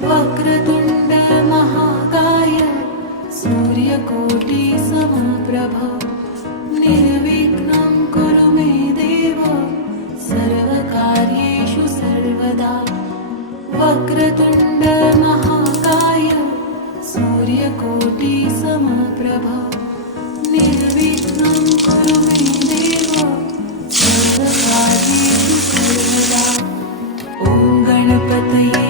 वक्रतुण्ड महाकाय सूर्यकोटि समप्रभ निर्विघ्नं कुरु मे देव सर्वकार्येषु सर्वदा। वक्रतुण्ड महाकाय सूर्यकोटि समप्रभ निर्विघ्नं कुरु मे देव सर्वकार्येषु सर्वदा। ॐ गणपतये